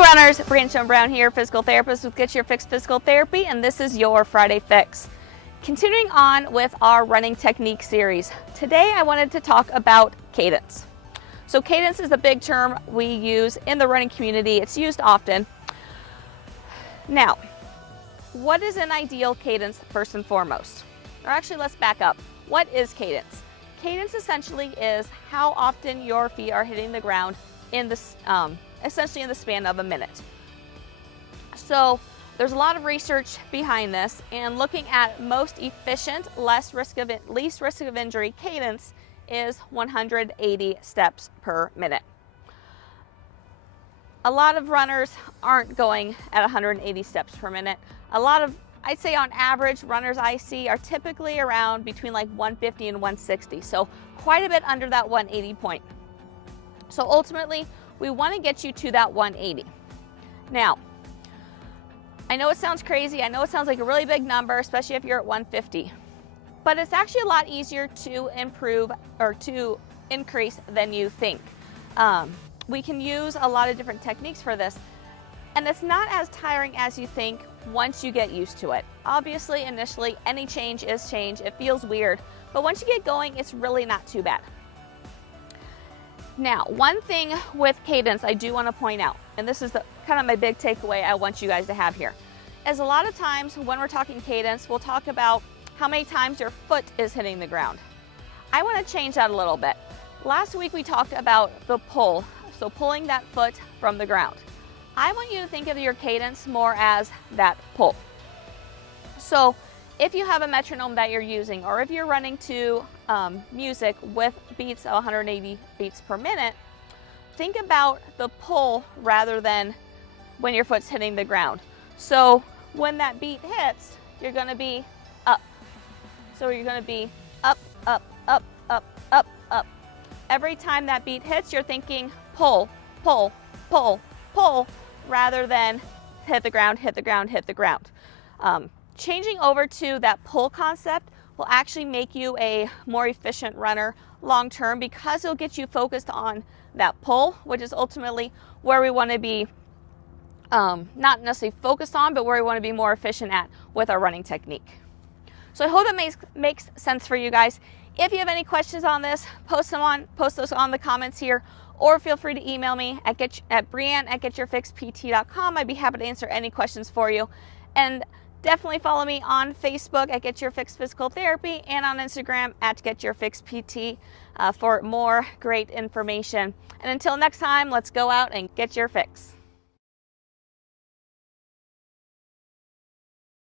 runners, Branch Brown here, physical therapist with Get Your Fix Physical Therapy, and this is your Friday Fix. Continuing on with our running technique series, today I wanted to talk about cadence. So cadence is a big term we use in the running community. It's used often. Now, what is an ideal cadence first and foremost? Or actually, let's back up. What is cadence? Cadence essentially is how often your feet are hitting the ground in this, essentially in the span of a minute. So there's a lot of research behind this, and looking at most efficient, least risk of injury cadence is 180 steps per minute. A lot of runners aren't going at 180 steps per minute. I'd say on average, runners I see are typically around between like 150 and 160. So quite a bit under that 180 point. So ultimately, we want to get you to that 180. Now, I know it sounds crazy. I know it sounds like a really big number, especially if you're at 150. But it's actually a lot easier to improve or to increase than you think. We can use a lot of different techniques for this. And it's not as tiring as you think once you get used to it. Obviously, initially, any change is change. It feels weird. But once you get going, it's really not too bad. Now, one thing with cadence I do want to point out, and this is kind of my big takeaway I want you guys to have here, is a lot of times when we're talking cadence, we'll talk about how many times your foot is hitting the ground. I want to change that a little bit. Last week we talked about the pull, so pulling that foot from the ground. I want you to think of your cadence more as that pull. So if you have a metronome that you're using, or if you're running to music with beats of 180 beats per minute, think about the pull rather than when your foot's hitting the ground. So when that beat hits, you're going to be up. So you're going to be up, up, up, up, up, up. Every time that beat hits, you're thinking pull, pull, pull, pull, rather than hit the ground, hit the ground, hit the ground. Changing over to that pull concept will actually make you a more efficient runner long term, because it'll get you focused on that pull, which is ultimately where we want to be, not necessarily focused on, but where we want to be more efficient at with our running technique. So I hope that makes sense for you guys. If you have any questions on this, post those on the comments here, or feel free to email me at brianne@getyourfixpt.com. I'd be happy to answer any questions for you. And definitely follow me on Facebook at Get Your Fix Physical Therapy, and on Instagram at Get Your Fix PT for more great information. And until next time, let's go out and get your fix.